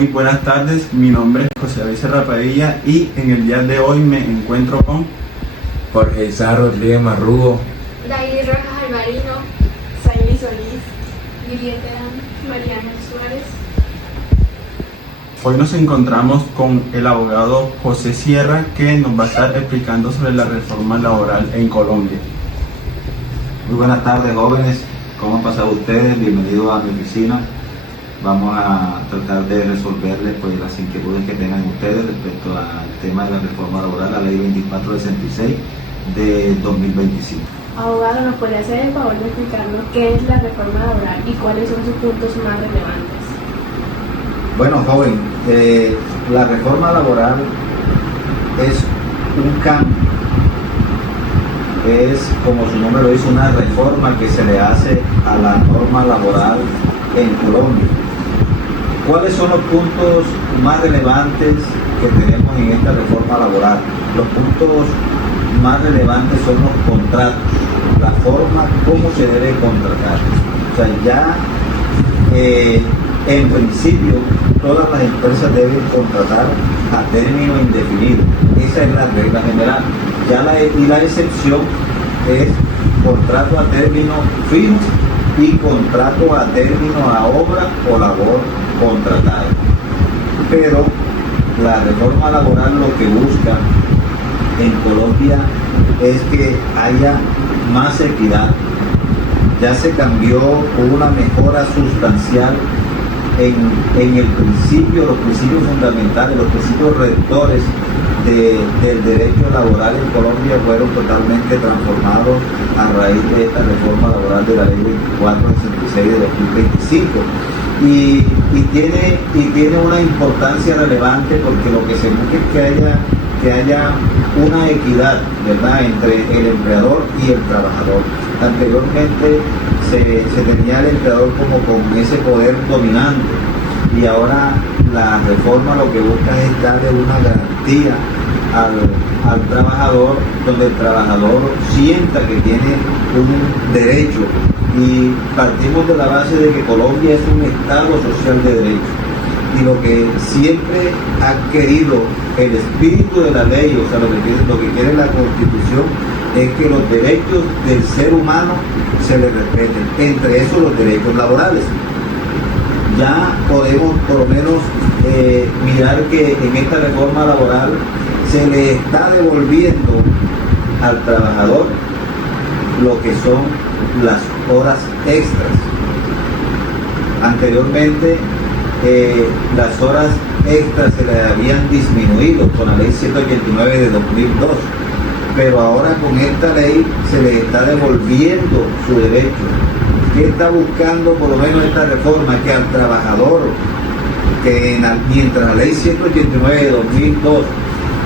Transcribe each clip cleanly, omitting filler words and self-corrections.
Muy buenas tardes, mi nombre es José David Serra Padilla y en el día de hoy me encuentro con Jorge Isaac Rodríguez Marrugo, David Rojas Alvarino, Saimi Solís, Julieta Mariana Suárez. Hoy nos encontramos con el abogado José Sierra, que nos va a estar explicando sobre la reforma laboral en Colombia. Muy buenas tardes, jóvenes. ¿Cómo han pasado ustedes? Bienvenidos a mi oficina. Vamos a tratar de resolverles las inquietudes que tengan ustedes respecto al tema de la reforma laboral, la ley 2466 de 2025. Abogado, ¿nos puede hacer el favor de explicarnos qué es la reforma laboral y cuáles son sus puntos más relevantes? Bueno, joven, la reforma laboral es un cambio, es, como su nombre lo dice, una reforma que se le hace a la norma laboral en Colombia. ¿Cuáles son los puntos más relevantes que tenemos en esta reforma laboral? Los puntos más relevantes son los contratos, la forma como se debe contratar. O sea, ya en principio todas las empresas deben contratar a término indefinido. Esa es la regla general. Y la excepción es contrato a término fijo y contrato a término a obra o labor contratada. Pero la reforma laboral lo que busca en Colombia es que haya más equidad. Ya se cambió, hubo una mejora sustancial en el principio, los principios fundamentales, los principios rectores del derecho laboral en Colombia fueron totalmente transformados a raíz de esta reforma laboral de la ley 2466 de 2025 y tiene una importancia relevante porque lo que se busca es que haya una equidad, ¿verdad?, entre el empleador y el trabajador. Anteriormente se tenía el empleador como con ese poder dominante y ahora la reforma lo que busca es darle una garantía al trabajador, donde el trabajador sienta que tiene un derecho, y partimos de la base de que Colombia es un Estado social de derecho, y lo que siempre ha querido el espíritu de la ley, o sea, lo que quiere la Constitución, es que los derechos del ser humano se le respeten, entre esos los derechos laborales. Ya podemos por lo menos mirar que en esta reforma laboral se le está devolviendo al trabajador lo que son las horas extras. Anteriormente las horas extras se le habían disminuido con la ley 189 de 2002, pero ahora con esta ley se le está devolviendo su derecho. ¿Qué está buscando por lo menos esta reforma? Que al trabajador, mientras la ley 189 de 2002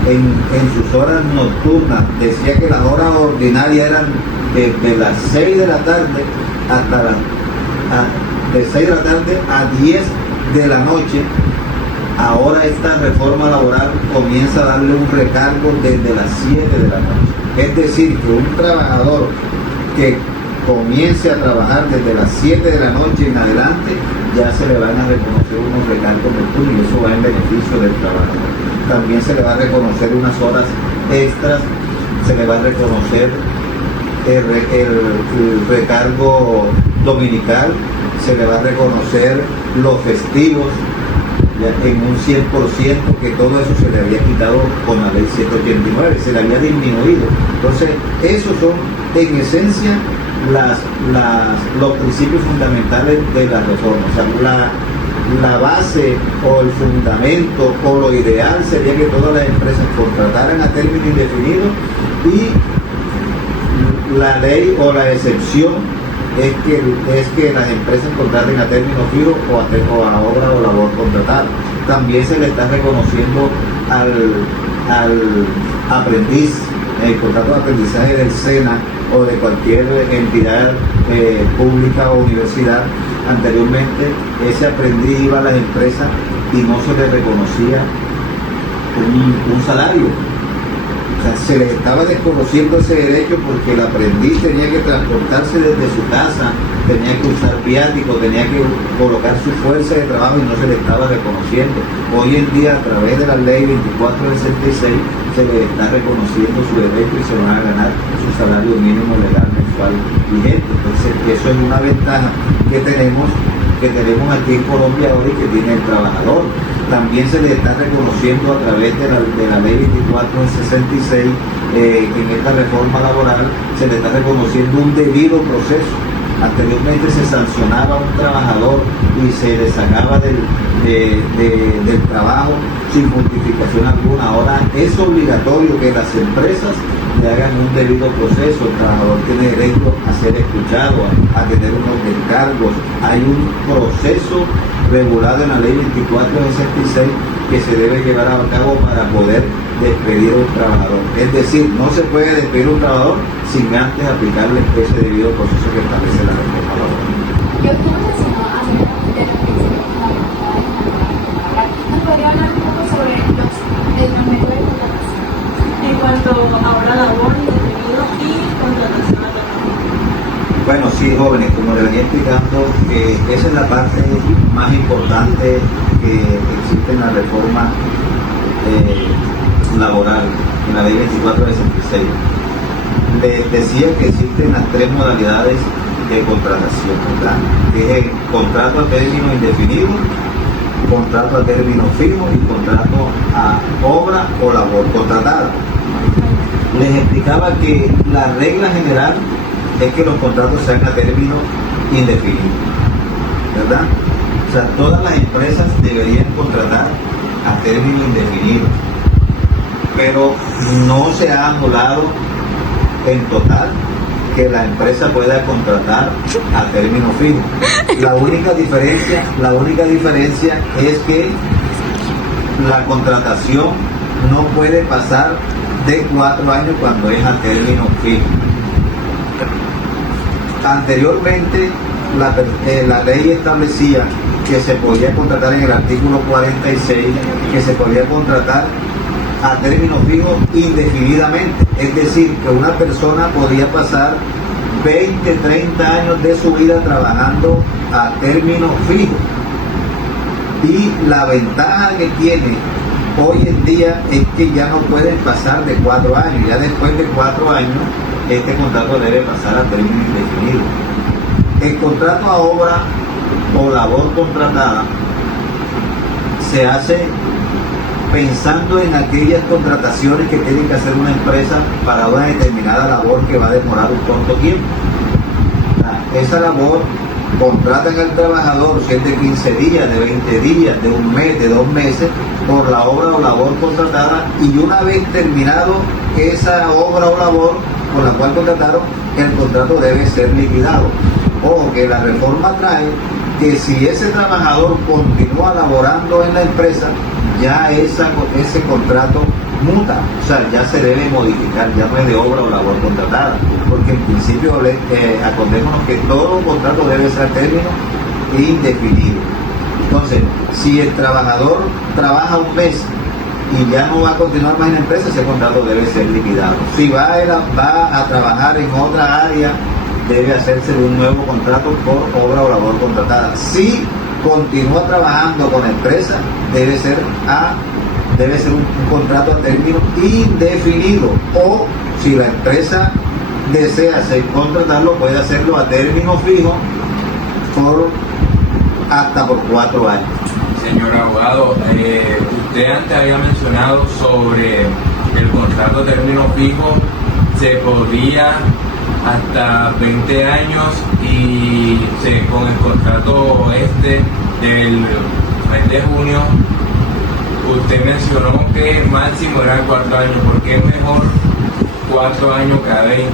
en sus horas nocturnas decía que las horas ordinarias eran desde las 6 de la tarde de 6 de la tarde a 10 de la noche, ahora esta reforma laboral comienza a darle un recargo desde las 7 de la noche. Es decir, que un trabajador que comience a trabajar desde las 7 de la noche en adelante, ya se le van a reconocer unos recargos nocturnos y eso va en beneficio del trabajador. También se le va a reconocer unas horas extras, se le va a reconocer el recargo dominical, se le va a reconocer los festivos en un 100%, que todo eso se le había quitado con la ley 189, se le había disminuido. Entonces, esos son en esencia los principios fundamentales de la reforma. O sea, la base o el fundamento o lo ideal sería que todas las empresas contrataran a término indefinido, y la ley o la excepción es que las empresas contraten a término fijo o a obra o labor contratada. También se le está reconociendo al aprendiz, el contrato de aprendizaje del SENA o de cualquier entidad pública o universidad. Anteriormente ese aprendiz iba a las empresas y no se le reconocía un salario. O sea, se le estaba desconociendo ese derecho porque el aprendiz tenía que transportarse desde su casa, tenía que usar viático, tenía que colocar su fuerza de trabajo y no se le estaba reconociendo. Hoy en día, a través de la ley 2466, se le está reconociendo su derecho y se van a ganar su salario mínimo legal mensual vigente. Entonces, eso es una ventaja que tenemos aquí en Colombia ahora y que tiene el trabajador. También se le está reconociendo a través de la ley 2466, en esta reforma laboral, se le está reconociendo un debido proceso. Anteriormente se sancionaba a un trabajador y se le sacaba del trabajo sin justificación alguna. Ahora es obligatorio que las empresas le hagan un debido proceso. El trabajador tiene derecho a ser escuchado, a tener unos descargos. Hay un proceso regulado en la ley 2466 que se debe llevar a cabo para poder despedir a un trabajador. Es decir, no se puede despedir a un trabajador sin antes aplicarle ese debido proceso que establece la reforma laboral. Yo como mencionaba hace un momento de ¿nos podría hablar un poco sobre el método de contratación? En cuanto ahora labor, indefinido y contratación a término. Bueno, sí, jóvenes, como les venía explicando, esa es la parte más importante que existe en la reforma laboral, en la ley 2466. Les decía que existen las tres modalidades de contratación, ¿verdad? Que es el contrato a término indefinido, contrato a término fijo y contrato a obra o labor contratada. Les explicaba que la regla general es que los contratos sean a término indefinido, ¿verdad? O sea, todas las empresas deberían contratar a término indefinido, pero no se ha anulado en total que la empresa pueda contratar a término fijo. La única diferencia es que la contratación no puede pasar de 4 años cuando es a término fijo. Anteriormente la ley establecía que se podía contratar en el artículo 46, que se podía contratar a término fijo indefinidamente. Es decir, que una persona podía pasar 20, 30 años de su vida trabajando a término fijo. Y la ventaja que tiene hoy en día es que ya no pueden pasar de 4 años. Ya después de 4 años, este contrato debe pasar a término indefinido. El contrato a obra o labor contratada se hace pensando en aquellas contrataciones que tiene que hacer una empresa para una determinada labor que va a demorar un corto tiempo. Esa labor contratan al trabajador, si es de 15 días, de 20 días, de un mes, de 2 meses, por la obra o labor contratada, y una vez terminado esa obra o labor por la cual contrataron, el contrato debe ser liquidado. Ojo, que la reforma trae que si ese trabajador continúa laborando en la empresa, ya ese contrato muta, o sea, ya se debe modificar, ya no es de obra o labor contratada, porque en principio acordémonos que todo contrato debe ser a término indefinido. Entonces, si el trabajador trabaja un mes y ya no va a continuar más en la empresa, ese contrato debe ser liquidado. Si va a trabajar en otra área, debe hacerse un nuevo contrato por obra o labor contratada. Si continúa trabajando con la empresa, debe ser un contrato a término indefinido, o si la empresa desea contratarlo, puede hacerlo a término fijo hasta por 4 años. Señor abogado, usted antes había mencionado sobre el contrato a término fijo, se podía hasta 20 años y con el contrato del mes de junio, usted mencionó que máximo era 4 años. ¿Por qué es mejor 4 años que a 20?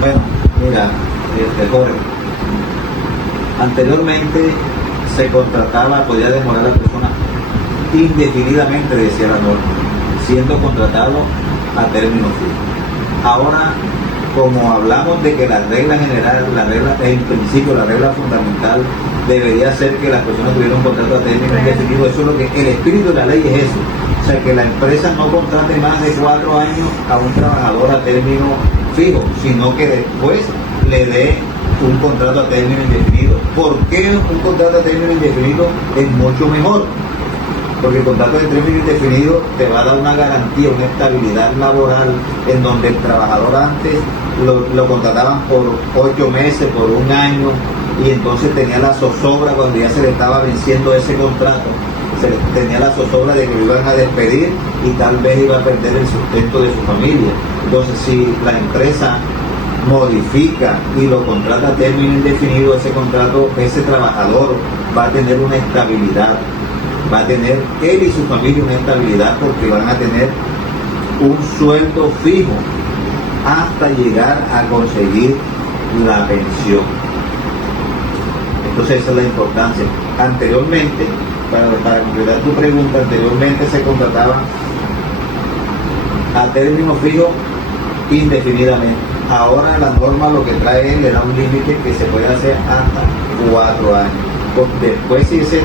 Bueno, mira, Jorge, anteriormente se contrataba, podía demorar a la persona indefinidamente, decía la norma, siendo contratado a término fijo. Ahora, como hablamos de que la regla general, en principio, la regla fundamental debería ser que las personas tuvieran un contrato a término indefinido, eso es lo que el espíritu de la ley es eso. O sea, que la empresa no contrate más de 4 años a un trabajador a término fijo, sino que después le dé un contrato a término indefinido. ¿Por qué un contrato a término indefinido es mucho mejor? Porque el contrato de término indefinido te va a dar una garantía, una estabilidad laboral, en donde el trabajador antes lo contrataban por 8 meses, por 1 año, y entonces tenía la zozobra cuando ya se le estaba venciendo ese contrato, tenía la zozobra de que lo iban a despedir y tal vez iba a perder el sustento de su familia. Entonces, si la empresa modifica y lo contrata a término indefinido, ese contrato, ese trabajador va a tener una estabilidad, va a tener él y su familia una estabilidad, porque van a tener un sueldo fijo hasta llegar a conseguir la pensión. Entonces esa es la importancia. Anteriormente, para completar tu pregunta, anteriormente se contrataba a término fijo indefinidamente. Ahora la norma lo que trae es, le da un límite que se puede hacer hasta 4 años. Después, si esa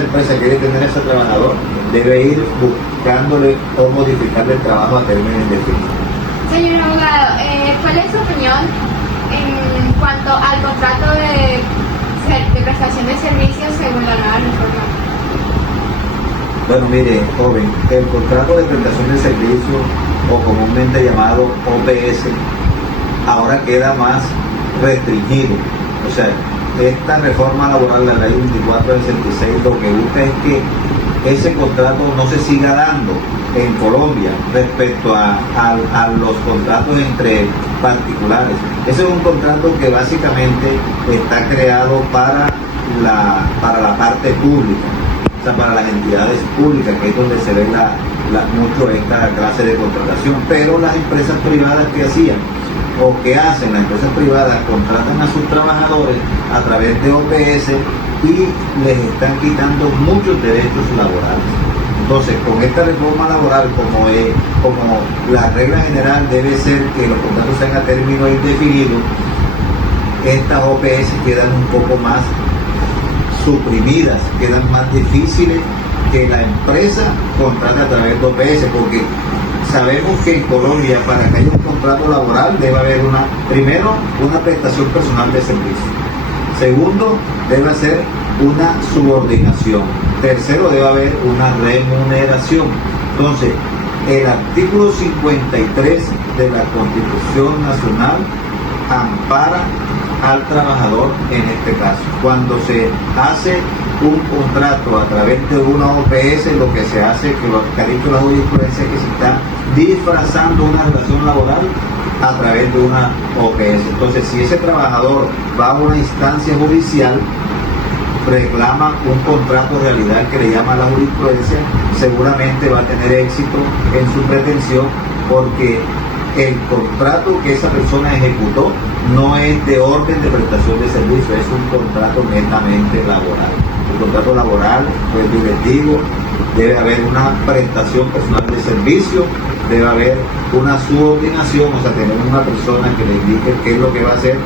empresa quiere tener a ese trabajador, debe ir buscándole o modificarle el trabajo a término indefinido. Señor abogado, ¿cuál es su opinión en cuanto al contrato de prestación de servicios según la nueva reforma? Bueno, mire, joven, el contrato de prestación de servicios, o comúnmente llamado OPS, ahora queda más restringido. O sea, esta reforma laboral, la ley 24 del 66, lo que busca es que ese contrato no se siga dando en Colombia respecto a los contratos entre particulares. Ese es un contrato que básicamente está creado para la parte pública, o sea, para las entidades públicas, que es donde se ve mucho esta clase de contratación. Pero las empresas privadas, ¿qué hacían? O que hacen, las empresas privadas contratan a sus trabajadores a través de OPS y les están quitando muchos derechos laborales. Entonces, con esta reforma laboral, como la regla general debe ser que los contratos sean a término indefinido, estas OPS quedan un poco más suprimidas, quedan más difíciles que la empresa contrate a través de OPS, porque sabemos que en Colombia, para que haya un contrato laboral, debe haber primero una prestación personal de servicio. Segundo, debe haber una subordinación. Tercero, debe haber una remuneración. Entonces, el artículo 53 de la Constitución Nacional ampara al trabajador en este caso. Cuando se hace un contrato a través de una OPS, lo que se hace, que lo que ha dicho la jurisprudencia, es que se está disfrazando una relación laboral a través de una OPS. Entonces, si ese trabajador va a una instancia judicial, reclama un contrato de realidad que le llama la jurisprudencia, seguramente va a tener éxito en su pretensión, porque el contrato que esa persona ejecutó no es de orden de prestación de servicio, es un contrato netamente laboral. El contrato laboral, pues directivo, debe haber una prestación personal de servicio, debe haber una subordinación, o sea, tener una persona que le indique qué es lo que va a hacer,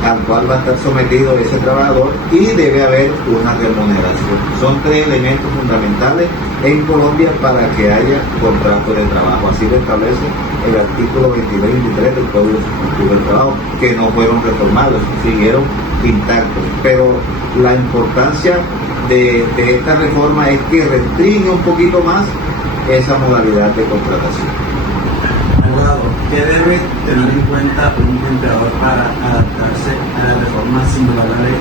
al cual va a estar sometido ese trabajador, y debe haber una remuneración. Son 3 elementos fundamentales en Colombia para que haya contrato de trabajo. Así lo establece el artículo 22 y 23 del Código Sustantivo del Trabajo, que no fueron reformados, siguieron intactos. Pero la importancia de esta reforma es que restringe un poquito más esa modalidad de contratación. Abogado, ¿qué debe tener en cuenta un empleador para adaptarse a la reforma singular de la ley?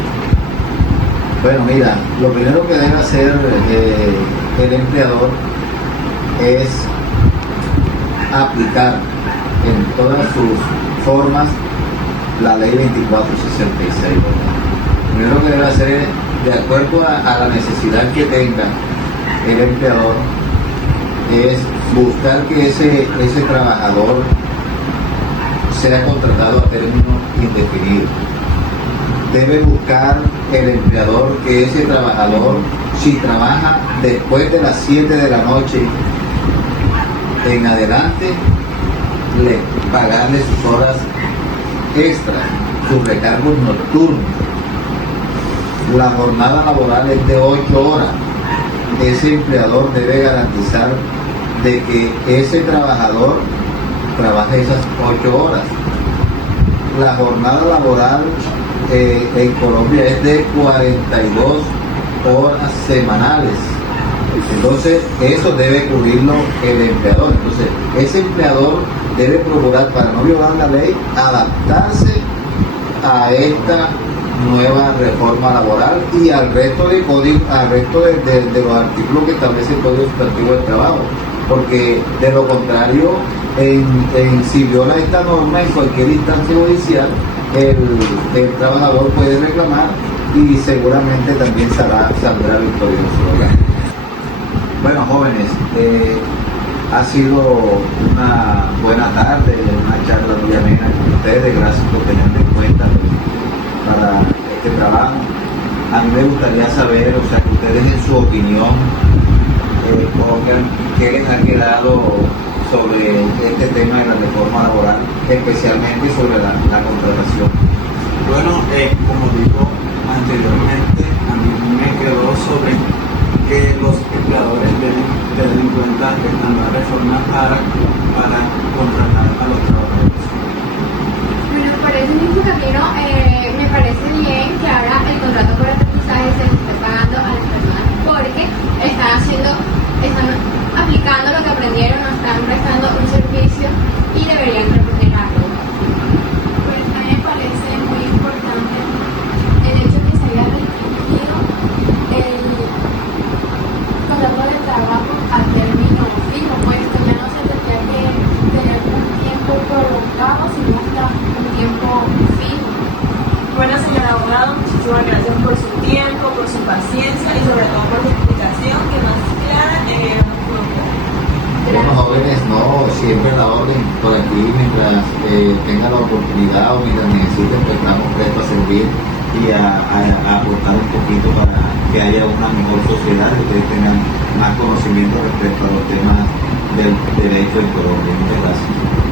Bueno, mira, lo primero que debe hacer el empleador es aplicar en todas sus formas la ley 2466. Lo primero que debe hacer es, de acuerdo a la necesidad que tenga el empleador, es buscar que ese trabajador sea contratado a término indefinido. Debe buscar el empleador que ese trabajador, si trabaja después de las 7 de la noche en adelante, pagarle sus horas extras, sus recargos nocturnos. La jornada laboral es de 8 horas. ese empleador debe garantizar de que ese trabajador trabaje esas 8 horas. La jornada laboral en Colombia es de 42 horas semanales. Entonces, eso debe cubrirlo el empleador. Entonces, ese empleador debe procurar, para no violar la ley, adaptarse a esta nueva reforma laboral y al resto de código, al resto de los artículos que establece el Código Sustantivo del Trabajo, porque de lo contrario, si viola esta norma en cualquier instancia judicial, el trabajador puede reclamar y seguramente también saldrá victorioso, ¿verdad? Bueno, jóvenes, ha sido una buena tarde, una charla muy amena con ustedes. Gracias por tenerme en cuenta para este trabajo. A mí me gustaría saber, o sea, que ustedes en su opinión qué les ha quedado sobre este tema de la reforma laboral, especialmente sobre la contratación. Bueno, como dijo anteriormente, a mí me quedó sobre que los empleadores deben tener en cuenta esta nueva reforma para contratar a los trabajadores. Bueno, por ese mismo camino, me parece bien que ahora el contrato por aprendizaje se le esté pagando a las personas porque están aplicando lo que aprendieron, no están prestando un servicio y deberían remunerarlo. Pues a mí me parece muy importante el hecho que se haya restringido el contrato de trabajo a término fijo, puesto ya no se tendría que tener un tiempo prolongado, sino hasta un tiempo fijo. Bueno, señora abogado, muchísimas gracias por su tiempo, por su paciencia y sobre todo por su explicación que más clara en Bueno, jóvenes, no, siempre la orden por aquí, mientras tengan la oportunidad o mientras necesiten, pues estamos prestos a servir y a aportar un poquito para que haya una mejor sociedad y ustedes tengan más conocimiento respecto a los temas del derecho en Colombia. Muchas gracias.